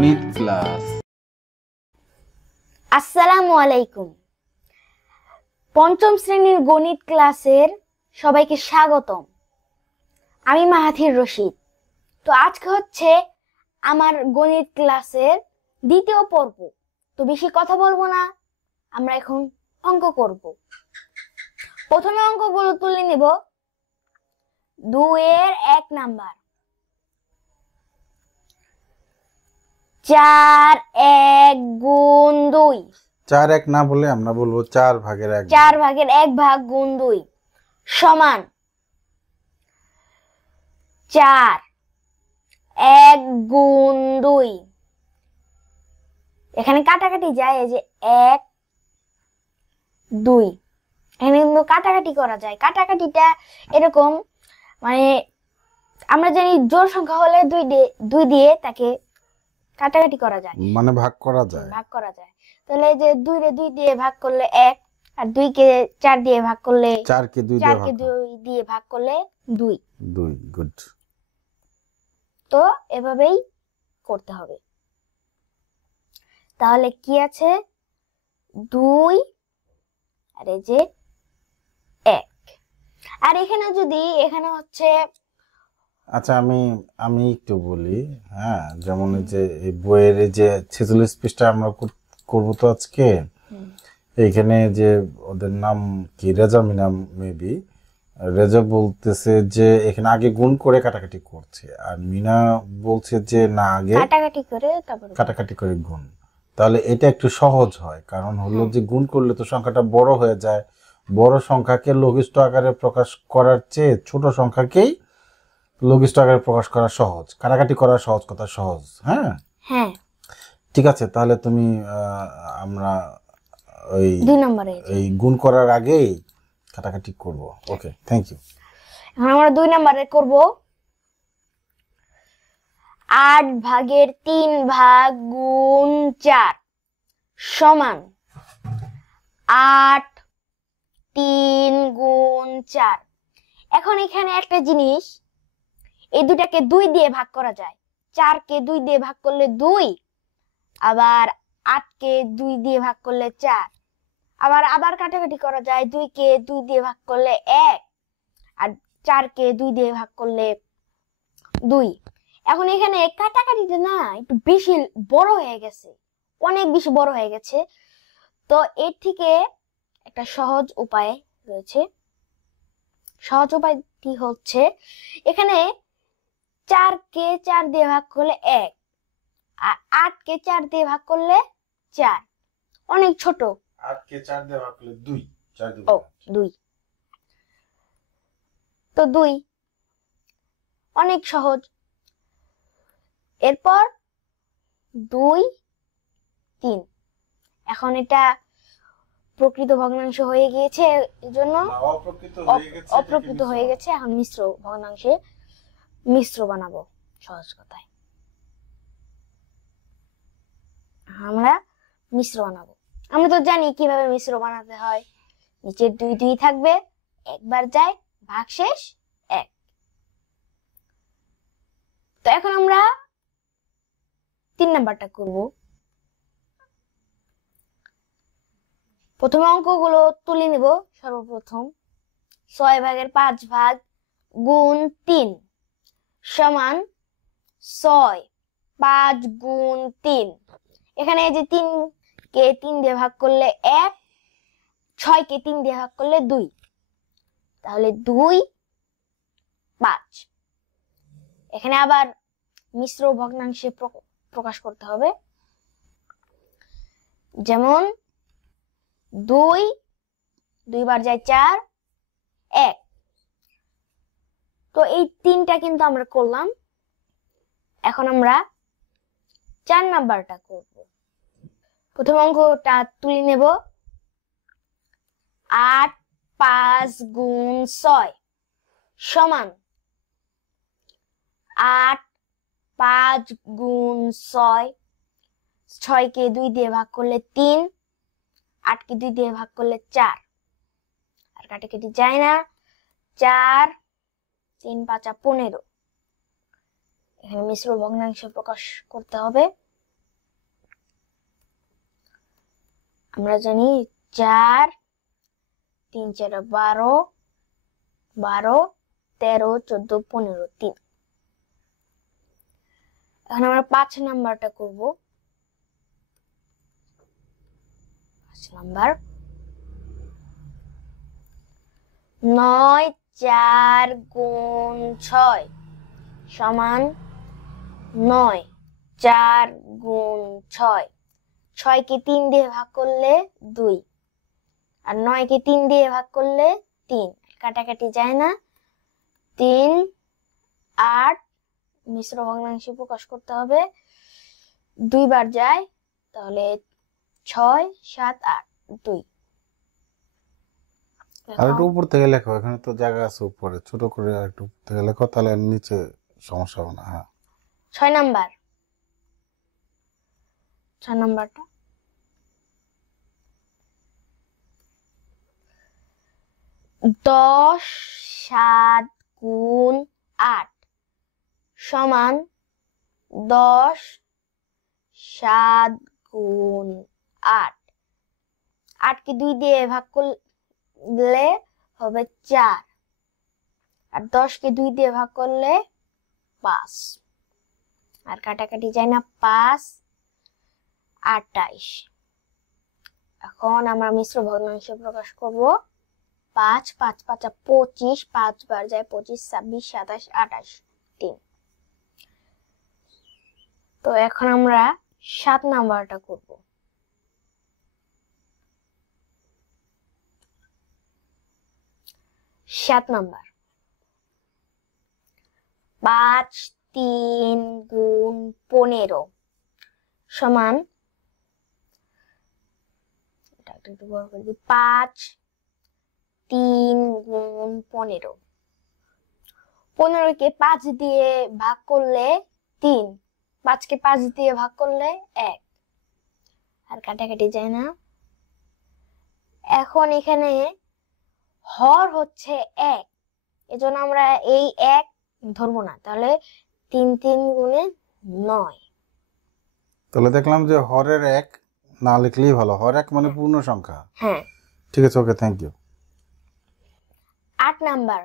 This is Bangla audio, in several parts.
গণিত ক্লাস। আসসালামু আলাইকুম। পঞ্চম শ্রেণীর গণিত ক্লাসের সবাইকে স্বাগতম। আমি মাহাথির রশিদ। তো আজকে হচ্ছে আমার গণিত ক্লাসের দ্বিতীয় পর্ব। তো বেশি কথা বলবো না, আমরা এখন অঙ্ক করব। প্রথমে অঙ্কগুলো তুলে নিব। 2 এর 1 নাম্বার, 4 1 গুণ 2। 4 1 না বলে আমরা বলবো 4 ভাগের 1 4 ভাগের 1 ভাগ গুণ 2 সমান 4 1 গুণ 2। এখানে কাটাকাটি যায়, এই যে 1 2, এখানে কিন্তু কাটাকাটি করা যায়। কাটাকাটিটা এরকম, মানে আমরা জানি জোড় সংখ্যা হলে 2 দিয়ে তাকে কাটাকাটি করা যায়, মানে ভাগ করা যায়। তাহলে এই যে 2 রে 2 দিয়ে ভাগ করলে 1, আর 2 কে 4 দিয়ে ভাগ করলে 4 কে 2 দিয়ে ভাগ করলে 2। গুড। তো এভাবেই করতে হবে। তাহলে কি আছে? 2 আর এই যে 1। আর এখানে হচ্ছে, আচ্ছা আমি একটু বলি। হ্যাঁ, যেমন এই যে এই বইয়ের এই যে 46 পৃষ্ঠা আমরা করব তো আজকে। এইখানে যে ওদের নাম কি, রেজা মিনা মেবি, রেজা বলতেছে যে এখানে আগে গুণ করে কাটাকাটি করছে, আর মিনা বলছে যে না, আগে কাটাকাটি করে গুণ। তাহলে এটা একটু সহজ হয়, কারণ হলো যে গুণ করলে তো সংখ্যাটা বড় হয়ে যায়। বড় সংখ্যাকে লঘিষ্ঠ আকারে প্রকাশ করার চেয়ে ছোট সংখ্যাকেই লঘিষ্ঠ আকারে প্রকাশ করা সহজ, কাটাকাটি করা সহজ, কথা সহজ। হ্যাঁ হ্যাঁ, ঠিক আছে। তাহলে তুমি আমরা ওই 2 নম্বরে এই গুণ করার আগেই কাটাকাটি করব। ওকে, থ্যাংক ইউ। এখন আমরা 2 নম্বরে করব। 8 ভাগের 3 ভাগ গুণ 4 সমান 8 3 গুণ 4। এখন এখানে একটা জিনিস, এই দুটাকে 2 দিয়ে ভাগ করা যায়। 4 কে 2 দিয়ে ভাগ করলে 2, আবার 8 কে 2 দিয়ে ভাগ করলে 4। আবার কাটাকাটি করা যায়। 2 কে 2 দিয়ে ভাগ করলে 1, আর 4 কে 2 দিয়ে ভাগ করলে 2। এখন এখানে কাটাকাটিটা না একটু বেশি বড় হয়ে গেছে, অনেক বেশি বড় হয়ে গেছে। তো এর থেকে একটা সহজ উপায় রয়েছে। সহজ উপায়টি হচ্ছে, এখানে 4 কে 4 দিয়ে ভাগ করলে 1, আর 8 কে 4 দিয়ে ভাগ করলে 4, অনেক ছোট। 8 কে 4 দিয়ে ভাগ করলে 2, 4 ও 2, তো 2 অনেক সহজ। এরপর 2 3, এখন এটা প্রকৃত ভগ্নাংশ হয়ে গিয়েছে, এজন্য অপ্রকৃত হয়ে গেছে। এখন মিশ্র ভগ্নাংশে মিশ্র বানাবো। সহজ কথায় আমরা মিশ্র বানাবো। আমরা তো জানি কিভাবে মিশ্র বানাতে হয়। নিচের 2 2 থাকবে, একবার যায়, ভাগশেষ 1। তো এখন আমরা 3 নাম্বারটা করব। প্রথমে অঙ্কগুলো তুলে নিব। সর্বপ্রথম 6 ভাগের 5 ভাগ গুণ 3 সমান 6 5 গুণ 3। এখানে এই যে 3 কে 3 দিয়ে ভাগ করলে 1, 6 কে 3 দিয়ে ভাগ করলে 2, তাহলে 2 5। এখানে আবার মিশ্র ভগ্নাংশে প্রকাশ করতে হবে। যেমন 2 বার যায় 4 1। তো এই 3টা কিন্তু আমরা করলাম। এখন আমরা 4 নাম্বারটা করব। প্রথম অঙ্কটা তুলে নেব। 8 5 গুণ 6 সমান 8 5 গুণ 6, 6 কে 2 দিয়ে ভাগ করলে 3, 8 কে 2 দিয়ে ভাগ করলে 4, আর কাটাকাটি যায় না। 4 3 5 15। এখানে মিশ্র ভগ্নাংশে প্রকাশ করতে হবে। আমরা জানি 4 3 4 12 12 13 14 15 3। এখন আমরা 5 নাম্বারটা করব। 5 নাম্বার 9 4 গুণ 6 সমান 9 4 গুণ 6। 6 কে 3 দিয়ে ভাগ করলে 2, আর 9 কে 3 দিয়ে ভাগ করলে 3, কাটাকাটি যায় না। 3 8 মিশ্র ভগ্নাংশে প্রকাশ করতে হবে, 2 বার যায়, তাহলে 6 7 8 2। আর একটু উপর থেকে লেখো, এখানে তো জায়গা আছে উপরে, ছোট করে আর একটু উপর থেকে লেখো, তাহলে নিচে সমস্যা হবে না। হ্যাঁ 6 নাম্বার, 6 নাম্বারটা 10 7 গুণ 8 সমান 10 7 গুণ 8। 8 কে 2 দিয়ে ভাগ করলে হবে 4, আর 10 কে 2 দিয়ে ভাগ করলে 5, আর কাটাকাটি যায় না। 5 28। এখন আমরা মিশ্র ভগ্নাংশে প্রকাশ করব। 5 5 5 25, 5 বার যায় 25 26 27 28 3। তো এখন আমরা 7 নাম্বারটা করব। 7 নাম্বার 5 3 গুণ 15 সমান, এটা একটু বড় করে দিই, 5 3 গুণ 15। 15 কে 5 দিয়ে ভাগ করলে 3, 5 কে 5 দিয়ে ভাগ করলে 1, আর কাটাকাটি যায় না। এখন এখানে হর হচ্ছে 1, এজন্য আমরা এই 1 ধরবো না, তাহলে 3 3 গুণে 9। তাহলে দেখলাম যে হরের 1 না লিখলেই ভালো, হর 1 মানে পূর্ণ সংখ্যা। হ্যাঁ ঠিক আছে, ওকে, থ্যাংক ইউ। 8 নাম্বার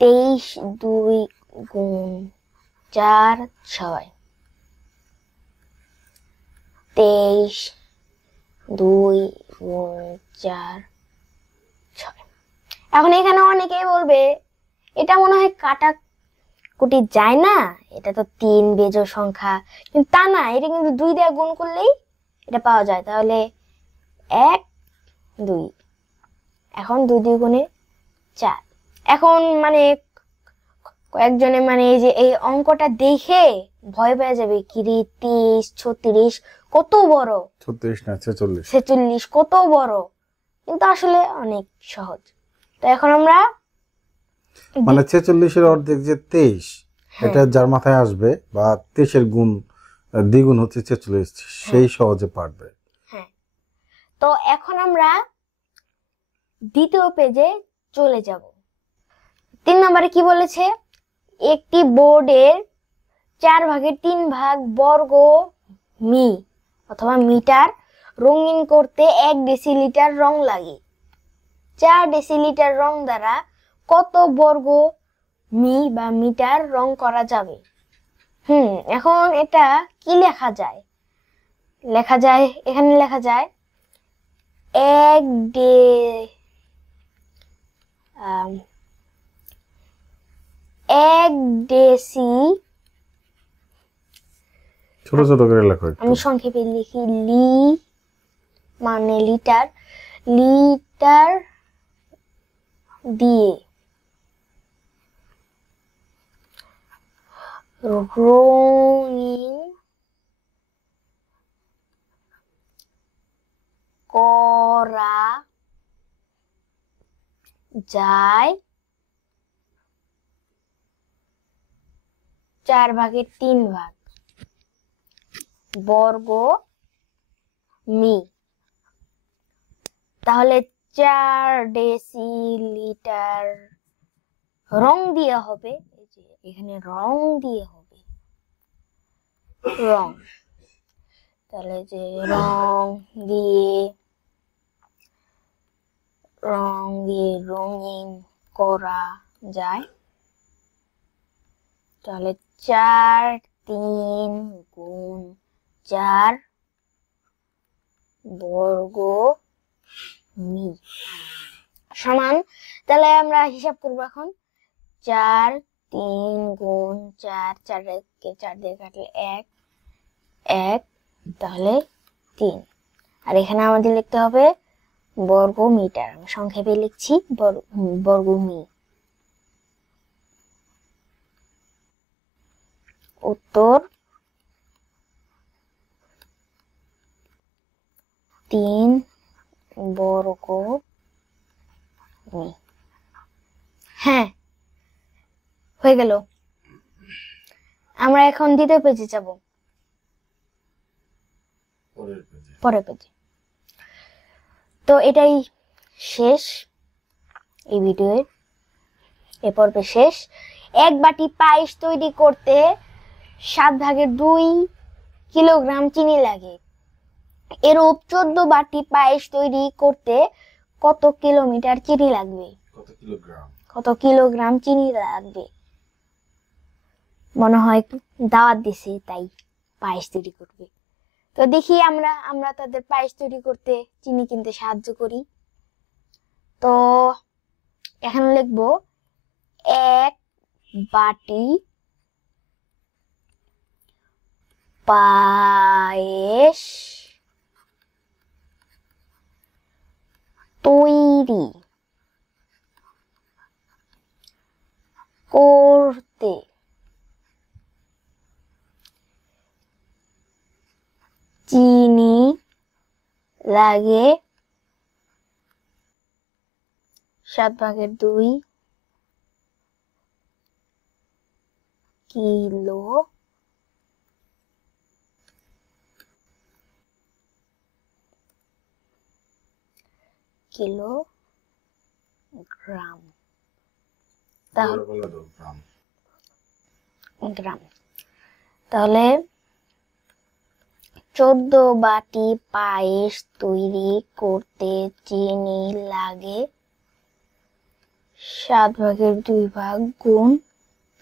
23 2 গুণ 4 6। 23 2 গুণ 4 6। এখন এখানে অনেকেই বলবে এটা মনে হয় কাটাকুটি যায় না, এটা তো 3 বেজোড় সংখ্যা, কিন্তু তা না, এটা কিন্তু 2 দিয়ে গুণ করলেই এটা পাওয়া যায়, তাহলে 1 2। এখন 2 2 গুণে 4। এখন মানে কয়েকজনে মানে এই যে এই অঙ্কটা দেখে ভয় পেয়ে যাবে, কি রে 30 36 কত বড়, 36 না 46। 46 কত বড়, কিন্তু আসলে অনেক সহজ। তো এখন আমরা মানে 46 এর অর্ধেক যে 23, এটা যার মাথায় আসবে, বা 23 এর গুণ দ্বিগুণ হচ্ছে 46, সেই সহজে পারবে। হ্যাঁ, তো এখন আমরা দ্বিতীয় পেজে চলে যাব। 3 নম্বরে কি বলেছে, একটি বোর্ডের 4 ভাগের 3 ভাগ বর্গ মি অথবা মিটার রঙিন করতে 1 ডেসিলিটার রং লাগে। 4 ডেসিলিটার রং দ্বারা কত বর্গ মি বা মিটার রং করা যাবে? এখন এটা কি লেখা যায়? এখানে লেখা যায় 1 ডেসি, ছোট ছোট করে লেখো একটু। আমি সংক্ষেপে লিখি লি মানে লিটার, লিটার দিয়ে রঙিন করা যায় 4 ভাগের 3 ভাগ বর্গ মি। তাহলে 4 ডেসিলিটার রং দিয়ে হবে, এই যে এখানে রং দিয়ে হবে, রং তাহলে যে রং দিয়ে রঙিন করা যায়, তাহলে 4 3 গুণ 4 বর্গ মি সমান, তাহলে আমরা হিসাব করবো এখন। 4 3 গুণ 4, 4 কে 4 দিয়ে কাটলে 1 1, তাহলে 3। আর এখানে আমাদের লিখতে হবে বর্গ মিটার, আমি সংক্ষেপে লিখছি বর্গ মি। উত্তর 3 বর্গ মি। হ্যাঁ, হয়ে গেল। আমরা এখন দ্বিতীয় পেজে যাব, পরের পেজে। তো এটাই শেষ, এই ভিডিওর এ পর্বে শেষ। 1 বাটি পায়েস তৈরি করতে 7/2 কিলোগ্রাম চিনি লাগে। এরূপ 14 বাটি পায়েস তৈরি করতে কত কিলোমিটার চিনি লাগবে? কত কিলোগ্রাম চিনি লাগবে? মনে হয় দাওয়াত দিছে তাই পায়েস তৈরি করবে। তো দেখি আমরা তাদের পায়েস তৈরি করতে চিনি কিনতে সাহায্য করি। তো এখানে লিখবো 1 বাটি পায়েস তৈরি করতে চিনি লাগে 7/2 কিলোগ্রাম। তাহলে 14 বাটি পায়েস তৈরি করতে চিনি লাগে 7/2 গুণ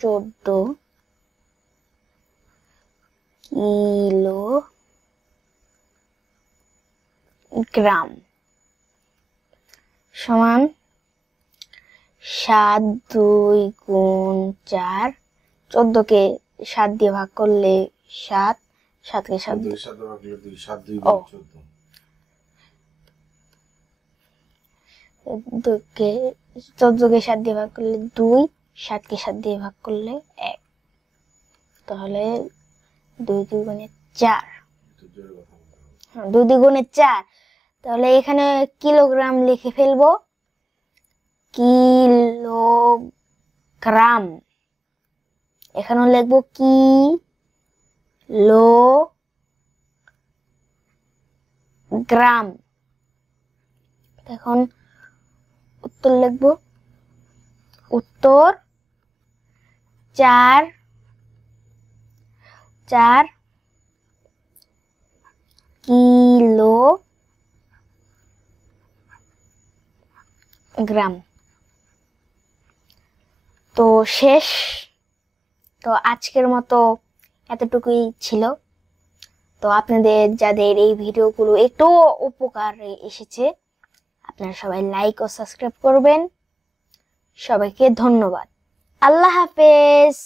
14 কিলোগ্রাম সমান 7 2 গুণ 4, 14 কে 7 দিয়ে ভাগ করলে 7, 7 কে 7 দিয়ে 14 কে 7 দিয়ে ভাগ করলে 2, 7 কে 7 দিয়ে ভাগ করলে 1, তাহলে 2 দুগুণে 4। 2 দুগুণে 4, তাহলে এখানে কিলোগ্রাম লিখে ফেলবো, কিলোগ্রাম। এখানেও লিখবো কিলোগ্রাম। এখন উত্তর লিখবো, উত্তর 4 কিলোগ্রাম। তো শেষ। তো আজকের মতো এতটুকুই ছিল। তো আপনাদের যাদের এই ভিডিওগুলো একটু উপকারে এসেছে, আপনারা সবাই লাইক ও সাবস্ক্রাইব করবেন। সবাইকে ধন্যবাদ। আল্লাহ হাফেজ।